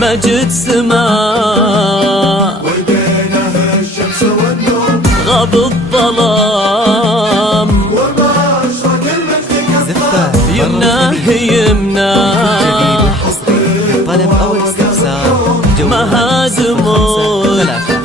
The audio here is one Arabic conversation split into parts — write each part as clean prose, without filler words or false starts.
مجد سماء ودينه الشمس والنور غاب الظلام وما أشرق المجد كفاه يمناه يمناه طلب أو استفسار مهازمون 3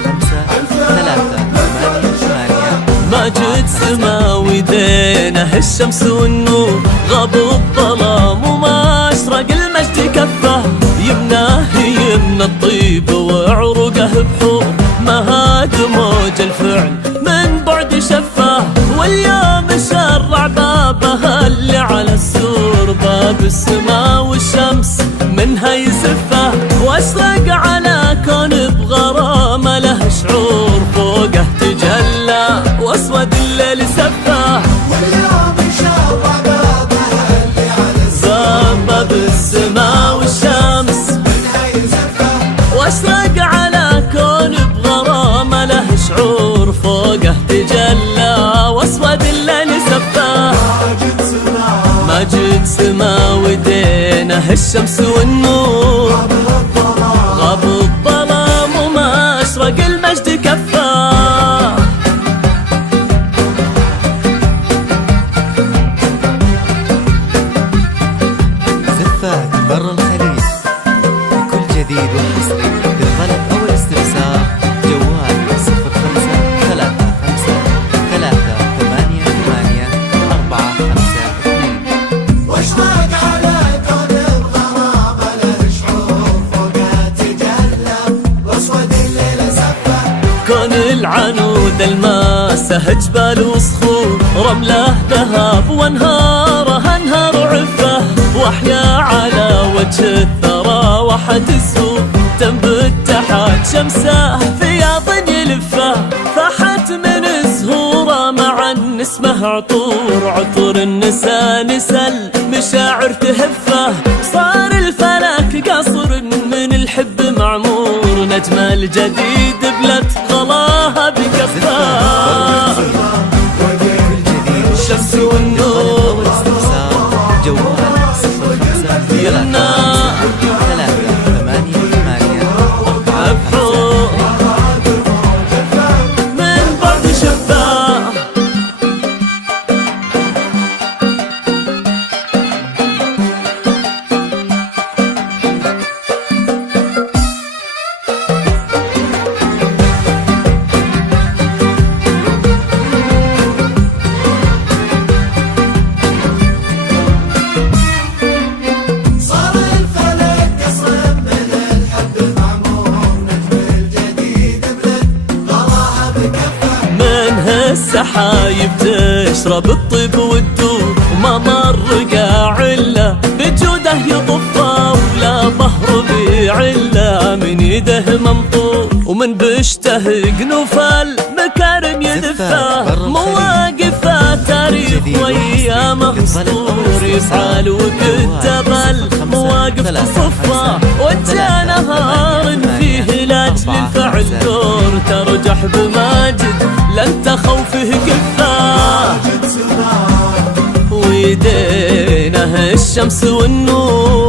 ماجد سما ودينه الشمس والنور غاب الظلام وما أشرق المجد كفه يمناه يمنى الطيب وعروقه بحور مهاد موج الفعل من بعد شفاه واليوم شرع بابها اللي على السور باب السما والشمس منها يزفه واشرق على كون بغرامه له شعور فوقه تجلى واسود الليل سفاه واليوم شرع بابها اللي على السور باب السما والشمس منها يزفاه واشرق على كون بغرامه له شعور فوقه تجلى واسود الليل سفاه ماجد سما ودينه الشمس والنور غاب الظلام وما أشرق المجد كفاه زفات برا الخليج بكل جديد وحصري للطلب أو الاستفسار جوال 05 واشرق على كون بغرامه له شعور فوقه تجلى واسود الليل سفاه كون العنود الماسه جبال وصخور رمله ذهب وانهاره انهار عفه واحيا على وجه الثرى وحد السوق تنبت تحت شمسه فياض يلفه فحت من زهوره مع اسمه عطور النسا نسل مشاعر تهفه صار الفلك قصر من الحب معمور نجم الجديد بلت غلاها بكفاه الشمس والنور جوال 05 يمنى 3 بحور من بعد شفاه صار الفلك قصر من الحب معمور نجم الجديد بلد غلاها بكفاه منها السحايب تشرب الطيب والدور وما مر قاع الا بجوده يطفى ولا بهر بعله من يده ممطور ومن بشته قنوف المكارم يدفاه مواقفه تاريخ وايامه اسطور يفعل وكتب المواقف تصفى وجه نهار فيه لاجل الفعل دور ترجح بماجد لن تخوفه كفاه ويدينه الشمس والنور